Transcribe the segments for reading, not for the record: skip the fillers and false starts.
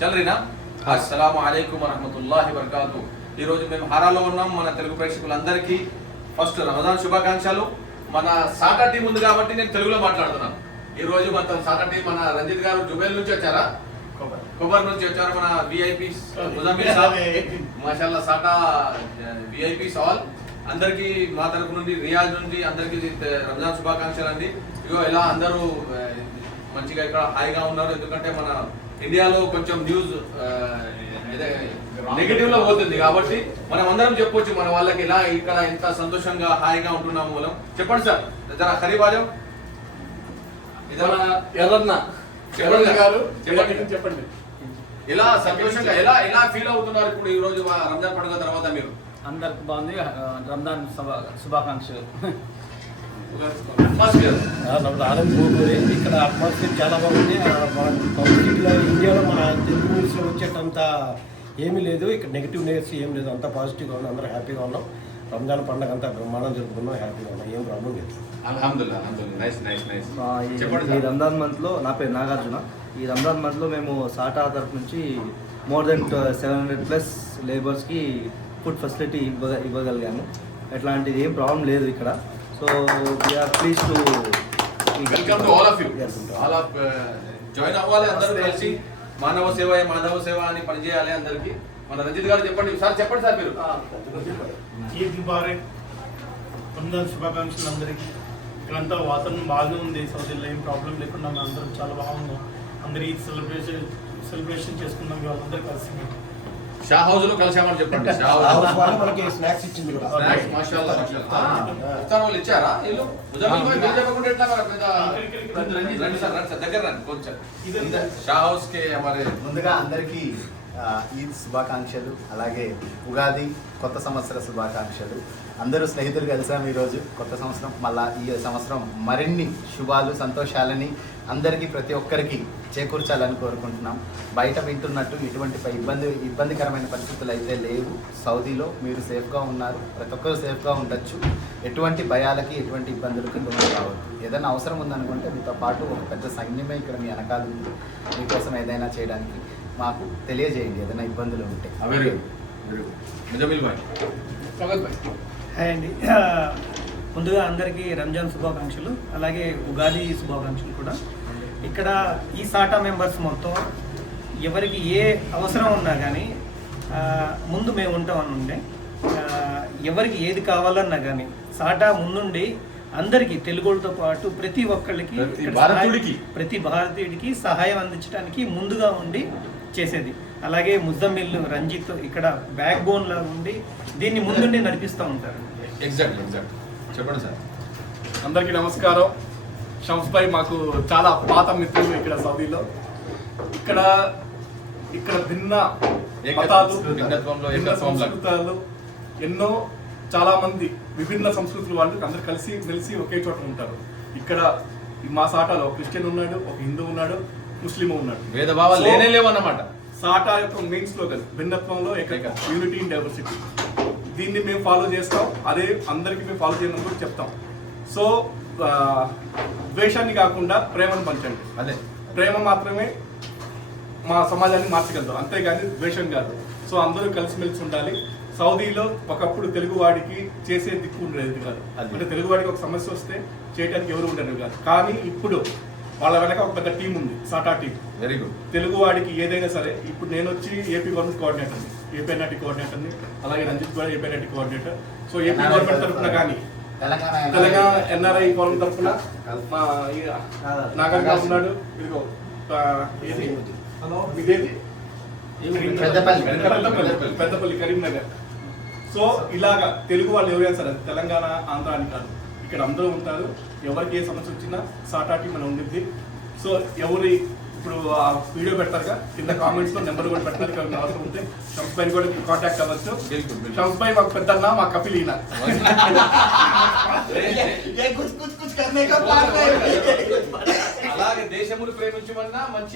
చల్రినా అస్సలాము అలైకుం వరహ్మతుల్లాహి వబరకాతుహు. ఈ రోజు మేము హారాలో ఉన్నాం. మన తెలుగు ప్రేక్షకులందరికీ ఫస్ట్ రంజాన్ శుభాకాంక్షలు. మన సాకా టీం ఉంది కాబట్టి నేను తెలుగులో మాట్లాడుతున్నాను. ఈ రోజు మొత్తం సాకా టీం మన రంజిత్ గారు జుబేల్ నుంచి వచ్చారా, కొబ్బరి నుంచి వచ్చారు. మన విఐపీస్ ముజామిల్ సాబ్ మాషాల్లా సాకా విఐపీస్ ఆల్ అందరికీ మా తరపు నుండి రియాజ్ నుండి అందరికీ రంజాన్ శుభాకాంక్షలు అండి. ఇగో ఇలా అందరూ మంచిగా ఇక్కడ హాయిగా ఉన్నారు. ఎందుకంటే మన ఇండియాలో కొంచెం న్యూస్ నెగిటివ్ లో పోతుంది కాబట్టి మనం అందరం చెప్పొచ్చు మన వాళ్ళకి ఇలా ఇక్కడ ఎంత సంతోషంగా హాయిగా ఉంటున్నాము మూలం. చెప్పండి సార్, జరా ఖరీబాజం చెప్పండి ఇలా సంతోషంగా ఎలా ఎలా ఫీల్ అవుతున్నారు ఇప్పుడు ఈ రోజు రంజాన్ పండుగ తర్వాత? మీరు అందరికి బాగుంది. రంజాన్ శుభాకాంక్షలు. ఇక్కడ అట్మాస్ఫియర్ చాలా బాగుంది. పబ్లిక్లో ఇండియాలో మన తెలుగు న్యూస్లో వచ్చేటంత ఏమీ లేదు. ఇక్కడ నెగిటివ్ న్యూస్ ఏం లేదు, అంతా పాజిటివ్గా ఉన్నాం, అందరూ హ్యాపీగా ఉన్నాం. రంజాన్ పండుగ అంతా బ్రహ్మాండం జరుపుకున్నాం, హ్యాపీగా ఉన్నాం, ఏం ప్రాబ్లం లేదు. ఈ రంజాన్ మంత్లో నా పేరు నాగార్జున. ఈ రంజాన్ మంత్లో మేము సాటా తరఫు నుంచి మోర్ దెన్ 700+ లేబర్స్కి ఫుడ్ ఫెసిలిటీ ఇవ్వగలిగాము. ఎట్లాంటిది ఏం ప్రాబ్లం లేదు ఇక్కడ. So we are please to welcome to all of you. All of join అవ్వాలి, అందరూ కలిసి మానవ సేవ మాధవ సేవ అని పనిచేయాలి అందరికి. మన రంజిత్ గారు చెప్పండి సార్, చెప్పండి సార్ మీరు. ఈద్ ముబారక్, రంజాన్ శుభాకాంక్షలు అందరికీ. ఇక్కడంతా వాతావరణం బాగానే ఉంది, సౌదీలో ఏం ప్రాబ్లం లేకుండా మేము అందరం చాలా బాగున్నాం. అందరూ ఈద్ సెలబ్రేషన్ చేసుకున్నాం వాళ్ళందరూ కలిసి. షా హౌస్ లో కలిసామని చెప్పండి. మనకి స్నాక్స్ ఇచ్చింది కూడా. స్నాక్స్ మాషాల్లా మాషాల్లా. ఇఫ్తార్ వాళ్ళు ఇచ్చారా? వీళ్ళు ముజామిల్ భాయ్ మీరు చెప్పకుండా ఎట్లా మరి రండి సార్, రండి సార్, దగ్గర రండి కొంచెం. షా హౌస్ కే హమారే ముందుగా అందరికీ ఈద్ శుభాకాంక్షలు, అలాగే ఉగాది కొత్త సంవత్సర శుభాకాంక్షలు. అందరూ స్నేహితులు కలిసాము ఈరోజు. కొత్త సంవత్సరం మళ్ళా ఈ సంవత్సరం మరిన్ని శుభాలు సంతోషాలని అందరికీ ప్రతి ఒక్కరికి చేకూర్చాలని కోరుకుంటున్నాం. బయట వింటున్నట్టు ఇటువంటి ఇబ్బందికరమైన పరిస్థితులు అయితే లేవు. సౌదీలో మీరు సేఫ్గా ఉన్నారు, ప్రతి ఒక్కరు సేఫ్గా ఉండొచ్చు. ఎటువంటి భయాలకి ఎటువంటి ఇబ్బందులకి లోను కావద్దు. ఏదైనా అవసరం ఉందనుకుంటే మీతో పాటు ఒక పెద్ద సైన్యమే ఇక్కడ మీ వెనకాల ఉంది. మీకోసం ఏదైనా చేయడానికి మాకు తెలియజేయండి ఏదైనా ఇబ్బందులు ఉంటే. హాయ్ అండి, ముందుగా అందరికీ రంజాన్ శుభాకాంక్షలు, అలాగే ఉగాది శుభాకాంక్షలు కూడా. ఇక్కడ ఈ సాటా మెంబర్స్ మొత్తం ఎవరికి ఏ అవసరం ఉన్నా కానీ ముందు మేము ఉంటామని ఉండే. ఎవరికి ఏది కావాలన్నా కానీ సాటా ముందుండి అందరికీ తెలుగుతో పాటు ప్రతి ఒక్కళ్ళకి ప్రతి భారతీయుడికి సహాయం అందించడానికి ముందుగా ఉండి చేసేది. అలాగే ముజమ్మిల్ రంజిత్ ఇక్కడ బ్యాక్ బోన్ లాగా ఉండి దీన్ని ముందుండి నడిపిస్తూ ఉంటారు. చెప్పండి సార్. అందరికీ నమస్కారం. షమ్స్ భాయ్ మాకు చాలా పాత మిత్రులు ఇక్కడ సౌదీలో. ఇక్కడ భిన్న మతాలు, సంస్కృతాలు, ఎన్నో చాలా మంది విభిన్న సంస్కృతుల వాళ్ళు అందరు కలిసి మెలిసి ఒకే చోట ఉంటారు. ఇక్కడ మా సాటాలో క్రిస్టియన్ ఉన్నాడు, ఒక హిందూ ఉన్నాడు, ముస్లిం ఉన్నాడు. భేదభావాలు లేనే లేవన్నమాట. సాటా యొక్క మెయిన్ స్లోగన్ భిన్నత్వంలో ఏకైక, యూనిటీ ఇన్ డైవర్సిటీ. దీన్ని మేము ఫాలో చేస్తాం, అదే అందరికీ మేము ఫాలో చేయడం కూడా చెప్తాం. సో ద్వేషాన్ని కాకుండా ప్రేమను పంచండి. అదే ప్రేమ మాత్రమే మా సమాజాన్ని మార్చగలదు, అంతేగాని ద్వేషం కాదు. సో అందరూ కలిసిమెలిసి ఉండాలి. సౌదీలో ఒకప్పుడు తెలుగువాడికి చేసే దిక్కు ఉండేది కాదు. అంటే తెలుగువాడికి ఒక సమస్య వస్తే చేయడానికి ఎవరు ఉండేది కాదు. కానీ ఇప్పుడు వాళ్ళ వెనక ఒక పెద్ద టీం ఉంది, సాటా టీం. Very good. తెలుగువాడికి ఏదైనా సరే, ఇప్పుడు నేను వచ్చి ఏపీ గవర్నమెంట్ కోఆర్డినేటర్ని, ఏపీఎన్ఆర్టీ కోఆర్డినేటర్ని, అలాగే రంజిత్ కూడా APNRT coordinator. So AP government తరఫున కానీ తెలంగాణ ఎన్ఆర్ఐ గవర్నమెంట్ తరఫున మా నాగార్జున ఉన్నాడు. ఇదిగో పెద్దపల్లి కరీంనగర్. సో ఇలాగా తెలుగు వాళ్ళు ఎవరైనా సరే, తెలంగాణ ఆంధ్ర అని కాదు, ఇక్కడ అందరూ ఉంటారు. ఎవరికి ఏ సమస్య వచ్చినా సాటా టీం అని ఉండిద్ది. సో ఎవరి ఇప్పుడు ఆ వీడియో పెడతారుగా కింద కామెంట్స్ లో నెంబర్ కూడా పెడతారు. ఇక్కడ అవసరం ఉంటే షమ్స్ భాయ్ కూడా కాంటాక్ట్ అవ్వచ్చు. షమ్స్ భాయ్ మాకు పెద్దన్న, మా కపిల్ ఈయన. అలాగే దేశములు ప్రేమించమన్నా మంచి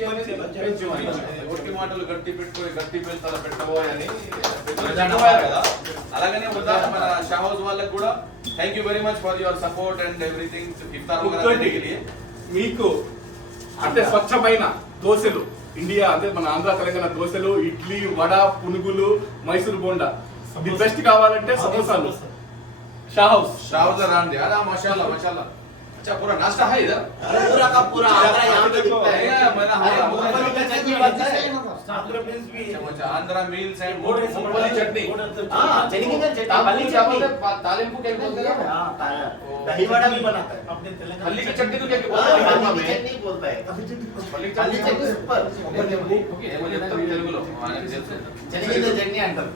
ఒట్టి మాటలు గట్టి పెట్టుకో, గట్టి పెళ్తాల పెట్టబో అని కదా. అలాగనే ఉదాహరణ మన షా హౌస్ వాళ్ళకి కూడా thank you very much for your support and everything. మీకు అంటే స్వచ్ఛమైన దోశలు ఇండియా అంటే మన ఆంధ్ర తెలంగాణ దోశలు, ఇడ్లీ, వడ, పునుగులు, మైసూర్ బోండా. ది బెస్ట్ కావాలంటే సమోసాలు. షా హౌస్. शाहौस रांधे अरे माशाल्लाह माशाल्लाह अच्छा पूरा नाश्ता है इधर पूरा का पूरा आंध्रा यहाँ पे दिखता है। मैंने मूंगफली का चटनी बनता है। अच्छा आंध्रा मील्स एंड मूंगफली चटनी हाँ, चटनी का चटनी, तालिंపు पल्ली चावल चटनी। तालिंపు क्या बोलते हैं हाँ, दही वड़ा भी बनाता है। फली की चटनी तो क्या हाँ, बोलते हैं पल्ली की चटनी बोलता है। फली पल्ली चटनी सुपर। ఓకే ఏమో చెప్తాం తెలుగులో ఆయనకు తెలుసు चटनी तो चटनी अंटर।